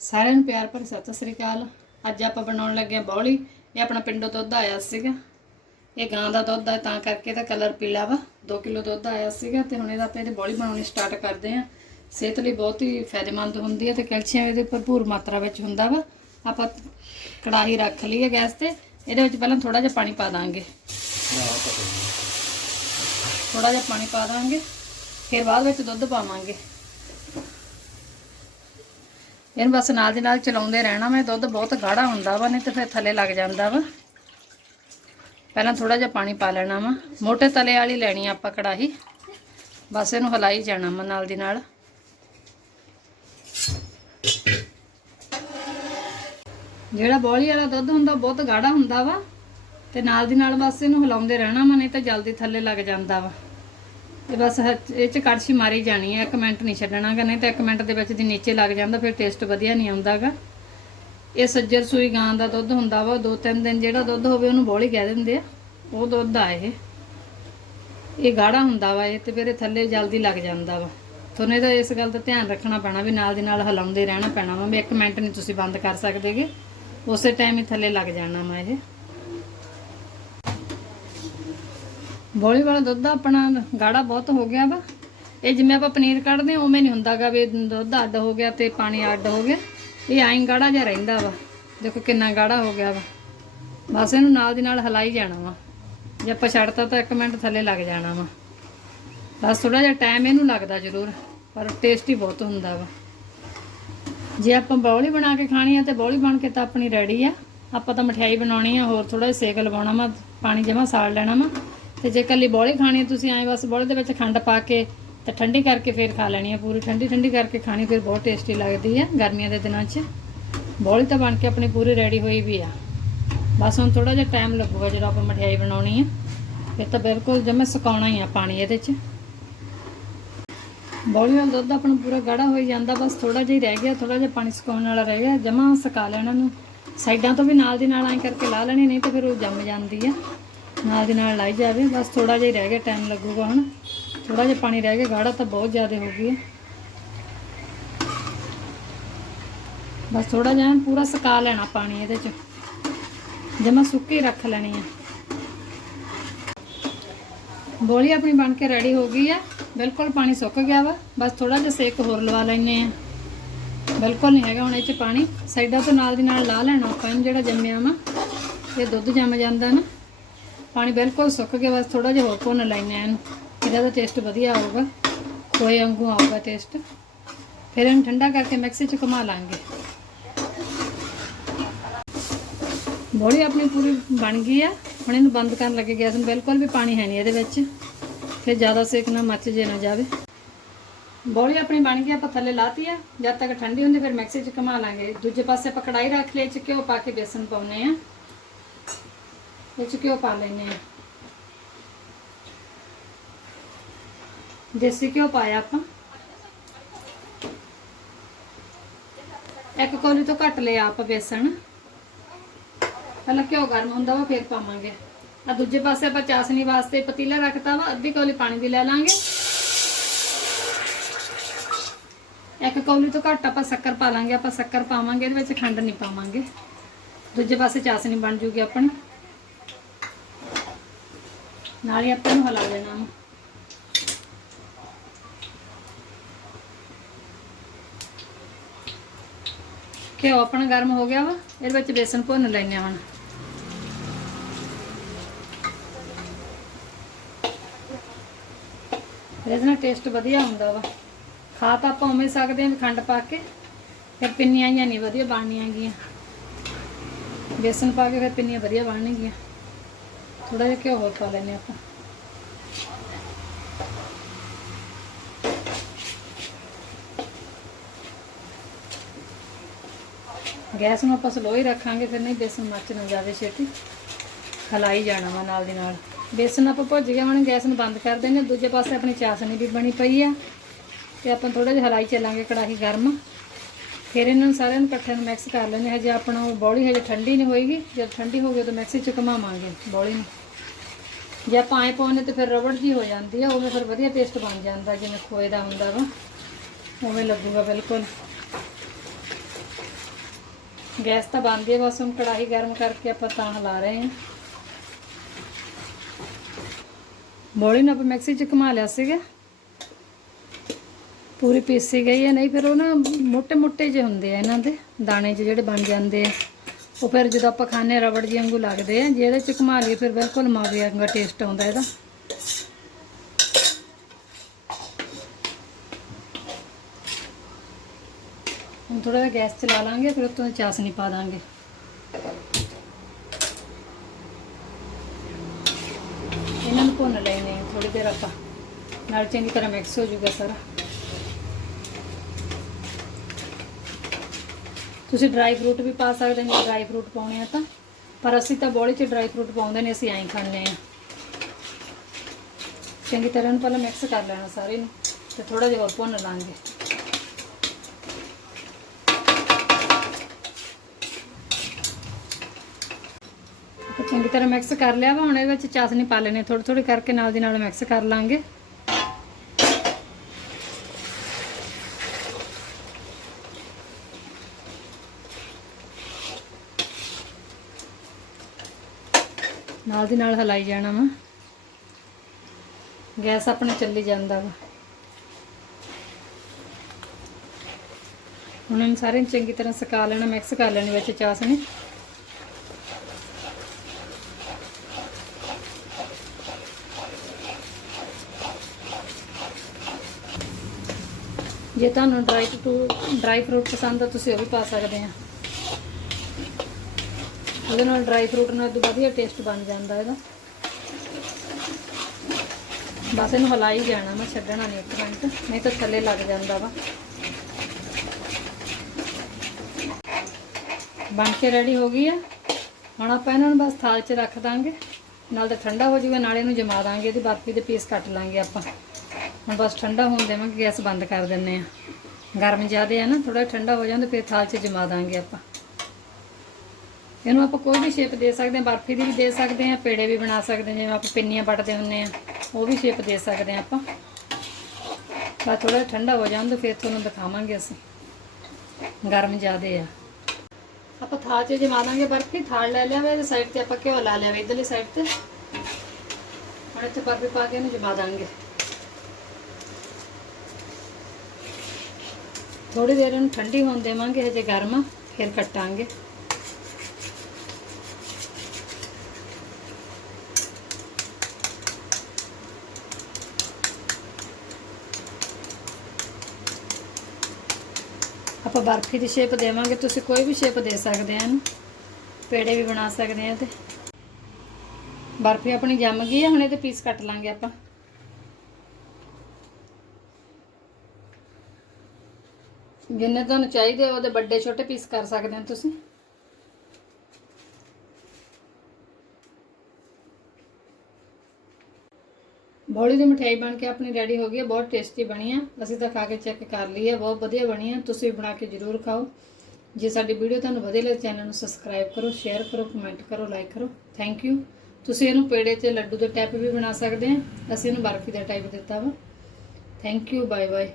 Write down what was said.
ਸਾਰਿਆਂ ਨੂੰ ਪਿਆਰ ਭਰੀ ਸਤਿ ਸ੍ਰੀ ਅਕਾਲ। ਅੱਜ ਆਪਾਂ ਬਣਾਉਣ ਲੱਗੇ ਹਾਂ ਬੌਲੀ। ਇਹ ਆਪਣਾ ਪਿੰਡੋਂ ਦੁੱਧ ਆਇਆ ਸੀਗਾ। ਇਹ ਗਾਂ ਦਾ ਦੁੱਧ ਆ, ਤਾਂ ਕਰਕੇ ਇਹਦਾ ਕਲਰ ਪੀਲਾ ਵਾ। 2 ਕਿਲੋ ਦੁੱਧ ਆਇਆ ਸੀਗਾ ਤੇ ਹੁਣ ਇਹਦਾ ਆਪਾਂ ਇਹਦੀ ਬੌਲੀ ਬਣਾਉਣੀ ਸਟਾਰਟ ਕਰਦੇ ਹਾਂ। ਸਿਹਤ ਲਈ ਬਹੁਤ ਹੀ ਫਾਇਦੇਮੰਦ ਹੁੰਦੀ ਹੈ ਤੇ ਕੈਲਸ਼ੀਅਮ ਇਹਦੇ ਭਰਪੂਰ ਮਾਤਰਾ ਵਿੱਚ ਹੁੰਦਾ ਵਾ। ਆਪਾਂ ਕੜਾਹੀ ਰੱਖ ਲਈ ਹੈ ਗੈਸ ਤੇ। ਇਹਦੇ ਵਿੱਚ ਪਹਿਲਾਂ ਥੋੜਾ ਜਿਹਾ ਪਾਣੀ ਪਾ ਦਾਂਗੇ। ਥੋੜਾ ਜਿਹਾ ਪਾਣੀ ਪਾ ਦਾਂਗੇ। ਫਿਰ ਬਾਅਦ ਵਿੱਚ ਦੁੱਧ ਪਾਵਾਂਗੇ। ਇਹਨੂੰ ਬਸ ਨਾਲ ਦੀ ਨਾਲ ਚਲਾਉਂਦੇ ਰਹਿਣਾ ਮੈਂ ਦੁੱਧ ਬਹੁਤ ਗਾੜਾ ਹੁੰਦਾ ਵਾ, ਨਹੀਂ ਤੇ ਫਿਰ ਥੱਲੇ ਲੱਗ ਜਾਂਦਾ ਵਾ। ਪਹਿਲਾਂ ਥੋੜਾ ਜਿਹਾ ਪਾਣੀ ਪਾ ਲੈਣਾ ਵਾ। ਮੋਟੇ ਤਲੇ ਵਾਲੀ ਲੈਣੀ ਆਪਾਂ ਕੜਾਹੀ। ਬਸ ਇਹਨੂੰ ਹਲਾਈ ਜਾਣਾ ਵਾ ਨਾਲ ਦੀ ਨਾਲ। ਜਿਹੜਾ ਬੋਲੀ ਵਾਲਾ ਦੁੱਧ ਹੁੰਦਾ ਬਹੁਤ ਗਾੜਾ ਹੁੰਦਾ ਵਾ। ਤੇ ਨਾਲ ਦੀ ਨਾਲ ਬਸ ਇਹਨੂੰ ਹਿਲਾਉਂਦੇ ਰਹਿਣਾ ਵਾ, ਨਹੀਂ ਤਾਂ ਜਲਦੀ ਥੱਲੇ ਲੱਗ ਜਾਂਦਾ ਵਾ। ਤੇ ਬਸ ਹੱਥ- ਇਹ ਚ ਕੜਛੀ ਮਾਰੀ ਜਾਣੀ ਹੈ, ਇੱਕ ਮਿੰਟ ਨਹੀਂ ਛੱਡਣਾਗਾ ਨਹੀਂ ਤਾਂ ਇੱਕ ਮਿੰਟ ਦੇ ਵਿੱਚ ਦੀ ਨੀਚੇ ਲੱਗ ਜਾਂਦਾ ਫਿਰ ਟੇਸਟ ਵਧੀਆ ਨਹੀਂ ਆਉਂਦਾਗਾ ਇਹ ਸੱਜਰ ਸੂਈ ਗਾਂ ਦਾ ਦੁੱਧ ਹੁੰਦਾ ਵਾ ਦੋ ਤਿੰਨ ਦਿਨ ਜਿਹੜਾ ਦੁੱਧ ਹੋਵੇ ਉਹਨੂੰ ਬੋਲੀ ਕਹਿ ਦਿੰਦੇ ਆ, ਉਹ ਦੁੱਧ ਆ ਇਹ। ਇਹ ਗਾੜਾ ਹੁੰਦਾ ਵਾ ਇਹ ਤੇ ਫਿਰ ਇਹ ਥੱਲੇ ਜਲਦੀ ਲੱਗ ਜਾਂਦਾ ਵਾ। ਤੁਹਾਨੂੰ ਇਹਦਾ ਇਸ ਗੱਲ ਦਾ ਧਿਆਨ ਰੱਖਣਾ ਪੈਣਾ ਵੀ ਨਾਲ ਦੀ ਨਾਲ ਹਿਲਾਉਂਦੇ ਰਹਿਣਾ ਪੈਣਾ ਵਾ, ਵੀ ਇੱਕ ਮਿੰਟ ਨਹੀਂ ਤੁਸੀਂ ਬੰਦ ਕਰ ਸਕਦੇਗੇ ਉਸੇ ਟਾਈਮ ਹੀ ਥੱਲੇ ਲੱਗ ਜਾਣਾ ਵਾ ਇਹ। ਬੋਲੀ ਵਾਲਾ ਦੁੱਧ ਆਪਣਾ ਗਾੜਾ ਬਹੁਤ ਹੋ ਗਿਆ ਵਾ। ਇਹ ਜਿਵੇਂ ਆਪਾਂ ਪਨੀਰ ਕੱਢਦੇ ਹਾਂ, ਉਵੇਂ ਨਹੀਂ ਹੁੰਦਾਗਾ ਵੀ ਦੁੱਧ ਅੱਡ ਹੋ ਗਿਆ ਤੇ ਪਾਣੀ ਅੱਡ ਹੋ ਗਿਆ। ਇਹ ਐਂ ਗਾੜਾ ਜਿਹਾ ਰਹਿੰਦਾ ਵਾ। ਦੇਖੋ ਕਿੰਨਾ ਗਾੜਾ ਹੋ ਗਿਆ ਵਾ। ਬਸ ਇਹਨੂੰ ਨਾਲ ਦੀ ਨਾਲ ਹਲਾਈ ਜਾਣਾ ਵਾ। ਜੇ ਆਪਾਂ ਛੱਡਤਾ ਤਾਂ 1 ਮਿੰਟ ਥੱਲੇ ਲੱਗ ਜਾਣਾ ਵਾ। ਬਸ ਥੋੜਾ ਜਿਹਾ ਟਾਈਮ ਇਹਨੂੰ ਲੱਗਦਾ ਜ਼ਰੂਰ, ਪਰ ਟੇਸਟੀ ਬਹੁਤ ਹੁੰਦਾ ਵਾ। ਜੇ ਆਪਾਂ ਬੌਲੀ ਬਣਾ ਕੇ ਖਾਣੀ ਆ ਤੇ ਬੌਲੀ ਬਣ ਕੇ ਤਾਂ ਆਪਣੀ ਰੈਡੀ ਆ। ਆਪਾਂ ਤਾਂ ਮਠਿਆਈ ਬਣਾਉਣੀ ਆ, ਹੋਰ ਥੋੜਾ ਜਿਹਾ ਸੇਕ ਲਵਾਉਣਾ ਵਾ, ਪਾਣੀ ਜਮਾ ਸਾੜ ਲੈਣਾ ਵਾ। ਤੇ ਜੇ ਕੱਲੀ ਬੌਲੀ ਖਾਣੀ ਆ ਤੁਸੀਂ ਐਂ ਬਸ ਬੌਲੀ ਦੇ ਵਿੱਚ ਖੰਡ ਪਾ ਕੇ ਤੇ ਠੰਡੀ ਕਰਕੇ ਫੇਰ ਖਾ ਲੈਣੀ ਆ ਪੂਰੀ। ਠੰਡੀ ਠੰਡੀ ਕਰਕੇ ਖਾਣੀ ਫਿਰ ਬਹੁਤ ਟੇਸਟੀ ਲੱਗਦੀ ਆ ਗਰਮੀਆਂ ਦੇ ਦਿਨਾਂ 'ਚ। ਬੌਲੀ ਤਾਂ ਬਣ ਕੇ ਆਪਣੀ ਪੂਰੀ ਰੈਡੀ ਹੋਈ ਵੀ ਆ। ਬਸ ਹੁਣ ਥੋੜਾ ਜਿਹਾ ਟਾਈਮ ਲੱਗੂਗਾ ਜਦੋਂ ਆਪਾਂ ਮਠਿਆਈ ਬਣਾਉਣੀ ਆ ਫਿਰ ਤਾਂ ਬਿਲਕੁਲ ਜਮੇ ਸੁਕਾਉਣਾ ਹੀ ਆ ਪਾਣੀ ਇਹਦੇ 'ਚ। ਬੌਲੀ ਵਾਲਾ ਦੁੱਧ ਆਪਣਾ ਪੂਰਾ ਗਾੜਾ ਹੋਈ ਜਾਂਦਾ, ਬਸ ਥੋੜਾ ਜਿਹਾ ਹੀ ਰਹਿ ਗਿਆ ਥੋੜਾ ਜਿਹਾ ਪਾਣੀ ਸੁਕਾਉਣ ਵਾਲਾ ਰਹਿ ਗਿਆ, ਜਮਾ ਸੁਕਾ ਲੈਣਾ ਨੂੰ ਸਾਈਡਾਂ ਤੋਂ ਵੀ ਨਾਲ ਦੀ ਨਾਲ ਐਂ ਕਰਕੇ ਲਾ ਲੈਣੀ, ਨਹੀਂ ਤਾਂ ਫਿਰ ਉਹ ਜੰਮ ਜਾਂਦੀ ਆ। ਨਾਲ ਦੀ ਨਾਲ ਲਾਈ ਜਾਵੇ। ਬਸ ਥੋੜਾ ਜਿਹਾ ਰਹਿ ਗਿਆ ਟਾਈਮ ਲੱਗੂਗਾ ਹੁਣ। ਥੋੜਾ ਜਿਹਾ ਪਾਣੀ ਰਹਿ ਗਿਆ, ਗਾੜਾ ਤਾਂ ਬਹੁਤ ਜ਼ਿਆਦਾ ਹੋ ਗਈ ਹੈ। ਬਸ ਥੋੜਾ ਜਿਹਾ ਪੂਰਾ ਸੁਕਾ ਲੈਣਾ ਪਾਣੀ ਇਹਦੇ ਚ। ਜਮਾ ਸੁੱਕੀ ਰੱਖ ਲੈਣੀ ਆ ਬੋਲੀ ਆਪਣੀ ਬਣ ਕੇ ਰੈਡੀ ਹੋ ਗਈ ਆ ਬਿਲਕੁਲ ਪਾਣੀ ਸੁੱਕ ਗਿਆ ਵਾ। ਬਸ ਥੋੜਾ ਜਿਹਾ ਸੇਕ ਹੋਰ ਲਵਾ ਲੈਣੇ ਆ ਬਿਲਕੁਲ ਨਹੀਂ ਹੈਗਾ ਹੁਣ ਇਹ ਚ ਪਾਣੀ। ਸਾਈਡਾਂ ਤੋਂ ਨਾਲ ਦੀ ਨਾਲ ਲਾ ਲੈਣਾ ਆਪਾਂ ਜਿਹੜਾ ਜੰਮਿਆ ਵਾ। ਇਹ ਦੁੱਧ ਜੰਮ ਜਾਂਦਾ ਨਾ। ਪਾਣੀ ਬਿਲਕੁਲ ਸੁੱਕ ਗਿਆ, ਬਸ ਥੋੜਾ ਜਿਹਾ ਹੋਰ ਭੁੰਨ ਲੈਣੇ ਆ ਇਹਨੂੰ। ਇਹਦਾ ਤਾਂ ਟੇਸਟ ਵਧੀਆ ਆਊਗਾ। ਖੋਏ ਵਾਂਗੂ ਆਊਗਾ ਟੇਸਟ ਫਿਰ ਇਹਨੂੰ ਠੰਡਾ ਕਰਕੇ ਮਿਕਸੀ ਚ ਘੁਮਾ ਲਾਂਗੇ। ਬੋਲੀ ਆਪਣੀ ਪੂਰੀ ਬਣ ਗਈ ਆ। ਹੁਣ ਇਹਨੂੰ ਬੰਦ ਕਰਨ ਲੱਗੇ ਗੈਸ ਨੂੰ। ਬਿਲਕੁਲ ਵੀ ਪਾਣੀ ਹੈ ਨਹੀਂ ਇਹਦੇ ਵਿੱਚ। ਫਿਰ ਜ਼ਿਆਦਾ ਸੇਕ ਨਾ ਮੱਚ ਜੇ ਨਾ ਜਾਵੇ। ਬੋਲੀ ਆਪਣੀ ਬਣ ਗਈ ਆਪਾਂ ਥੱਲੇ ਲਾਤੀ ਆ। ਜਦ ਤੱਕ ਠੰਡੀ ਹੁੰਦੀ ਫਿਰ ਮਿਕਸੀ 'ਚ ਘੁਮਾ ਲਾਂਗੇ। ਦੂਜੇ ਪਾਸੇ ਆਪਾਂ ਕੜਾਈ ਰੱਖ ਲਈ ਚ ਘਿਓ ਪਾ ਕੇ ਬੇਸਨ ਪਾਉਨੇ ਆ ਇਹ 'ਚ ਘਿਓ ਪਾ ਲੈਨੇ ਆ ਦੇਸੀ ਘਿਓ ਪਾਇਆ ਆਪਾਂ ਇੱਕ ਕੌਲੀ ਤੋਂ ਘੱਟ ਲਿਆ ਆਪਾਂ ਬੇਸਣ ਪਹਿਲਾਂ ਘਿਓ ਗਰਮ ਹੁੰਦਾ ਵਾ ਫਿਰ ਪਾਵਾਂਗੇ ਆ ਦੂਜੇ ਪਾਸੇ ਆਪਾਂ ਚਾਸਨੀ ਵਾਸਤੇ ਪਤੀਲਾ ਰੱਖਤਾ ਵਾ ਅੱਧੀ ਕੌਲੀ ਪਾਣੀ ਦੀ ਲੈ ਲਾਂਗੇ ਇੱਕ ਕੌਲੀ ਤੋਂ ਘੱਟ ਆਪਾਂ ਸ਼ੱਕਰ ਪਾ ਲਾਂਗੇ ਆਪਾਂ ਸ਼ੱਕਰ ਪਾਵਾਂਗੇ ਇਹਦੇ ਵਿੱਚ ਖੰਡ ਨਹੀਂ ਪਾਵਾਂਗੇ ਦੂਜੇ ਪਾਸੇ ਚਾਸਨੀ ਬਣ ਜੂਗੀ ਆਪਣੀ ਨਾਲ ਹੀ ਆਪਾਂ ਨੂੰ ਹਿਲਾ ਦੇਣਾ ਵਾ ਘਿਓ ਆਪਣਾ ਗਰਮ ਹੋ ਗਿਆ ਵਾ, ਇਹਦੇ ਵਿੱਚ ਬੇਸਨ ਭੁੰਨ ਲੈਣੇ ਹੁਣ। ਇਹਦੇ ਨਾਲ ਟੇਸਟ ਵਧੀਆ ਹੁੰਦਾ ਵਾ। ਖਾ ਤਾਂ ਆਪਾਂ ਉਵੇਂ ਸਕਦੇ ਹਾਂ ਖੰਡ ਪਾ ਕੇ, ਫਿਰ ਪਿੰਨੀਆਂ ਜਾਂ ਨਹੀਂ ਵਧੀਆ ਬਣਨੀਆਂ ਗੀਆਂ ਬੇਸਨ ਪਾ ਕੇ ਫਿਰ ਪਿੰਨੀਆਂ ਵਧੀਆ ਬਣਨਗੀਆਂ। ਥੋੜਾ ਜਿਹਾ ਘਿਓ ਹੋਰ ਪਾ ਲੈਣੇ ਆਪਾਂ। ਗੈਸ ਨੂੰ ਆਪਾਂ ਸਲੋ ਹੀ ਰੱਖਾਂਗੇ, ਫਿਰ ਨਹੀਂ ਬੇਸਨ ਮੱਚ ਨਾ ਜਾਵੇ ਛੇਤੀ। ਹਲਾਈ ਜਾਣਾ ਵਾ ਨਾਲ ਦੀ ਨਾਲ। ਬੇਸਨ ਆਪਾਂ ਭੁੱਜ ਗਿਆ ਹੁਣ ਗੈਸ ਨੂੰ ਬੰਦ ਕਰ ਦਿੰਦੇ ਹਾਂ। ਦੂਜੇ ਪਾਸੇ ਆਪਣੀ ਚਾਸਣੀ ਵੀ ਬਣੀ ਪਈ ਆ। ਤੇ ਆਪਾਂ ਥੋੜਾ ਜਿਹਾ ਹਲਾਈ ਚੱਲਾਂਗੇ ਕੜਾਹੀ ਗਰਮ। ਫਿਰ ਇਹਨਾਂ ਨੂੰ ਸਾਰਿਆਂ ਨੂੰ ਇਕੱਠਿਆਂ ਨੂੰ ਮਿਕਸ ਕਰ ਲੈਂਦੇ ਹਜੇ ਆਪਣਾ ਉਹ ਬੌਲੀ ਹਜੇ ਠੰਡੀ ਨਹੀਂ ਹੋਏਗੀ। ਜਦ ਠੰਡੀ ਹੋ ਗਈ ਤਾਂ ਮਿਕਸੀ ਚ ਘੁਮਾਵਾਂਗੇ ਬੌਲੀ ਨੂੰ। ਜੇ ਆਪਾਂ ਐਂ ਪਾਉਂਦੇ ਤੇ ਫਿਰ ਰਬੜ ਜੀ ਹੋ ਜਾਂਦੀ ਆ, ਉਵੇਂ ਫਿਰ ਵਧੀਆ ਟੇਸਟ ਬਣ ਜਾਂਦਾ, ਜਿਵੇਂ ਖੋਏ ਦਾ ਹੁੰਦਾ ਵਾ। ਉਵੇਂ ਲੱਗੂਗਾ ਬਿਲਕੁਲ। ਗੈਸ ਤਾਂ ਬੰਦ ਹੈ ਬਸ, ਹੁਣ ਕੜਾਹੀ ਗਰਮ ਕਰਕੇ ਆਪਾਂ ਤਾਂ ਹਿਲਾ ਰਹੇ ਹਾਂ। ਬੋਲੀ ਨੂੰ ਆਪਾਂ ਮਿਕਸੀ ਚ ਘੁਮਾ ਲਿਆ ਸੀਗਾ। ਪੂਰੀ ਪੀਸੀ ਗਈ ਹੈ ਨਹੀਂ ਫਿਰ ਉਹ ਨਾ ਮੋٹے ਮੋٹے ਜਿਹੇ ਹੁੰਦੇ ਆ ਇਹਨਾਂ ਦੇ, ਦਾਣੇ ਜਿਹੜੇ ਬਣ ਜਾਂਦੇ ਆ। ਉਹ ਫਿਰ ਜਦੋਂ ਆਪਾਂ ਖਾਣੇ ਰਬੜ ਜਿਹੇ ਵਾਂਗੂ ਲੱਗਦੇ ਆ ਜਿਹਦੇ ਚ ਘੁਮਾ ਲਈਏ ਫਿਰ ਬਿਲਕੁਲ ਮਾਵੇ ਵਾਂਗਾ ਟੇਸਟ ਆਉਂਦਾ ਇਹਦਾ। ਹੁਣ ਥੋੜਾ ਜਿਹਾ ਗੈਸ ਚਲਾ ਲਾਂਗੇ, ਫਿਰ ਉੱਤੋਂ ਚਾਸ ਨਹੀਂ ਪਾ ਦਾਂਗੇ। ਇਹਨਾਂ ਨੂੰ ਭੁੰਨ ਲੈਣੇ ਥੋੜੀ ਦੇਰ ਆਪਾਂ। ਨਾਲ ਚੰਗੀ ਤਰ੍ਹਾਂ ਮਿਕਸ ਹੋ ਜੂਗਾ ਸਾਰਾ। ਤੁਸੀਂ ਡਰਾਈ ਫਰੂਟ ਵੀ ਪਾ ਸਕਦੇ ਹੋ ਡਰਾਈ ਫਰੂਟ ਪਾਉਣੇ ਆ ਤਾਂ। ਪਰ ਅਸੀਂ ਤਾਂ ਬੋਲੀ 'ਚ ਡਰਾਈ ਫਰੂਟ ਪਾਉਂਦੇ ਨੇ, ਅਸੀਂ ਐਂ ਖਾਂਦੇ ਆ। ਚੰਗੀ ਤਰ੍ਹਾਂ ਨੂੰ ਪਹਿਲਾਂ ਮਿਕਸ ਕਰ ਲੈਣਾ ਸਾਰੇ ਨੂੰ, ਤੇ ਥੋੜਾ ਜਿਹਾ ਹੋਰ ਭੁੰਨ ਲਾਂਗੇ। ਚੰਗੀ ਤਰ੍ਹਾਂ ਮਿਕਸ ਕਰ ਲਿਆ ਵਾ, ਹੁਣ ਇਹਦੇ ਵਿੱਚ ਚਾਸਨੀ ਪਾ ਲੈਣੇ ਥੋੜੀ ਥੋੜੀ ਕਰਕੇ ਨਾਲ ਦੀ ਨਾਲ ਮਿਕਸ ਕਰ ਲਾਂਗੇ। ਨਾਲ ਦੀ ਨਾਲ ਹਲਾਈ ਜਾਣਾ ਵਾ। ਗੈਸ ਆਪਣਾ ਚੱਲੀ ਜਾਂਦਾ ਵਾ। ਹੁਣ ਇਹਨੂੰ ਸਾਰੇ ਨੂੰ ਚੰਗੀ ਤਰ੍ਹਾਂ ਸੁਕਾ ਲੈਣਾ ਮਿਕਸ ਕਰ ਲੈਣੀ ਵਿੱਚ ਚਾਸਨੀ ਜੇ ਤੁਹਾਨੂੰ ਡਰਾਈ ਫਰੂਟ ਡਰਾਈ ਫਰੂਟ ਪਸੰਦ ਆ, ਤੁਸੀਂ ਉਹ ਵੀ ਪਾ ਸਕਦੇ ਆ। ਉਹਦੇ ਨਾਲ ਡਰਾਈ ਫਰੂਟ ਨਾਲ ਤਾਂ ਵਧੀਆ ਟੇਸਟ ਬਣ ਜਾਂਦਾ ਇਹਦਾ। ਬਸ ਇਹਨੂੰ ਹਲਾਈ ਜਾਣਾ ਮੈਂ ਛੱਡਣਾ ਨਹੀਂ ਇੱਕ ਮਿੰਟ, ਨਹੀਂ ਤਾਂ ਥੱਲੇ ਲੱਗ ਜਾਂਦਾ ਵਾ। ਬਣ ਕੇ ਰੈਡੀ ਹੋ ਗਈ ਆ। ਹੁਣ ਆਪਾਂ ਇਹਨਾਂ ਨੂੰ ਬਸ ਥਾਲ 'ਚ ਰੱਖ ਦਾਂਗੇ। ਨਾਲ ਤਾਂ ਠੰਡਾ ਹੋ ਜਾਊਗਾ, ਨਾਲੇ ਇਹਨੂੰ ਜਮਾ ਦਾਂਗੇ, ਇਹਦੀ ਬਰਫੀ ਦੇ ਪੀਸ ਕੱਟ ਲਾਂਗੇ ਆਪਾਂ। ਹੁਣ ਬਸ ਠੰਡਾ ਹੋਣ ਦੇਵਾਂਗੇ, ਗੈਸ ਬੰਦ ਕਰ ਦਿੰਨੇ ਆ। ਗਰਮ ਜ਼ਿਆਦੇ ਆ ਨਾ ਥੋੜਾ ਠੰਡਾ ਹੋ ਜਾਂਦਾ, ਫਿਰ ਥਾਲ 'ਚ ਜਮਾ ਦਾਂਗੇ ਆਪਾਂ। ਇਹਨੂੰ ਆਪਾਂ ਕੋਈ ਵੀ ਸ਼ੇਪ ਦੇ ਸਕਦੇ ਹਾਂ, ਬਰਫੀ ਦੀ ਵੀ ਦੇ ਸਕਦੇ ਹਾਂ, ਪੇੜੇ ਵੀ ਬਣਾ ਸਕਦੇ ਜਿਵੇਂ ਆਪਾਂ ਪਿੰਨੀਆਂ ਵੱਟਦੇ ਹੁੰਨੇ ਆ ਉਹ ਵੀ ਸ਼ੇਪ ਦੇ ਸਕਦੇ ਹਾਂ ਆਪਾਂ। ਬਸ ਥੋੜਾ ਠੰਡਾ ਹੋ ਜਾਣ ਤਾਂ ਫਿਰ ਤੁਹਾਨੂੰ ਦਿਖਾਵਾਂਗੇ ਅਸੀਂ। ਗਰਮ ਜ਼ਿਆਦੇ ਆ। ਆਪਾਂ ਥਾਲ 'ਚ ਜਮਾ ਦਾਂਗੇ ਬਰਫੀ, ਥਾਲ ਲੈ ਲਿਆ ਵਾ ਸਾਈਡ ਤੇ ਆਪਾਂ ਘਿਓ ਲਾ ਲਿਆ ਵਾ, ਇਧਰਲੀ ਸਾਈਡ ਤੇ। ਹੁਣ ਇੱਥੇ ਬਰਫੀ ਪਾ ਕੇ ਇਹਨੂੰ ਜਮਾ ਦਾਂਗੇ। ਥੋੜੀ ਦੇਰ ਇਹਨੂੰ ਠੰਡੀ ਹੋਣ ਦੇਵਾਂਗੇ ਹਜੇ ਗਰਮ ਆ, ਫਿਰ ਕੱਟਾਂਗੇ। ਆਪਾਂ ਬਰਫੀ ਦੀ ਸ਼ੇਪ ਦੇਵਾਂਗੇ, ਤੁਸੀਂ ਕੋਈ ਵੀ ਸ਼ੇਪ ਦੇ ਸਕਦੇ ਆ ਪੇੜੇ ਵੀ ਬਣਾ ਸਕਦੇ ਆ ਤੇ ਬਰਫੀ ਆਪਣੀ ਜੰਮ ਗਈ ਆ, ਹੁਣ ਇਹਦੇ ਪੀਸ ਕੱਟ ਲਾਂਗੇ ਆਪਾਂ। ਜਿੰਨੇ ਤੁਹਾਨੂੰ ਚਾਹੀਦੇ ਉਹਦੇ ਵੱਡੇ ਛੋਟੇ ਪੀਸ ਕਰ ਸਕਦੇ ਹੋ ਤੁਸੀਂ। ਬੋਲੀ ਦੀ ਮਠਿਆਈ ਬਣ ਕੇ ਆਪਣੀ ਰੈਡੀ ਹੋ ਗਈ ਹੈ, ਬਹੁਤ ਟੇਸਟੀ ਬਣੀ ਹੈ। ਅਸੀਂ ਤਾਂ ਖਾ ਕੇ ਚੈੱਕ ਕਰ ਲਈ ਹੈ, ਬਹੁਤ ਵਧੀਆ ਬਣੀ ਹੈ। ਤੁਸੀਂ ਵੀ ਬਣਾ ਕੇ ਜ਼ਰੂਰ ਖਾਓ। ਜੇ ਸਾਡੀ ਵੀਡੀਓ ਤੁਹਾਨੂੰ ਵਧੀਆ ਲੱਗੇ ਚੈਨਲ ਨੂੰ ਸਬਸਕ੍ਰਾਈਬ ਕਰੋ ਸ਼ੇਅਰ ਕਰੋ ਕਮੈਂਟ ਕਰੋ ਲਾਈਕ ਕਰੋ। ਥੈਂਕ ਯੂ ਤੁਸੀਂ ਇਹਨੂੰ ਪੇੜੇ ਤੇ ਲੱਡੂ ਦੇ ਟਾਈਪ ਵੀ ਬਣਾ ਸਕਦੇ ਆ ਅਸੀਂ ਇਹਨੂੰ ਬਰਫੀ ਦਾ ਟਾਈਪ ਦਿੱਤਾ ਵਾ। Thank you bye bye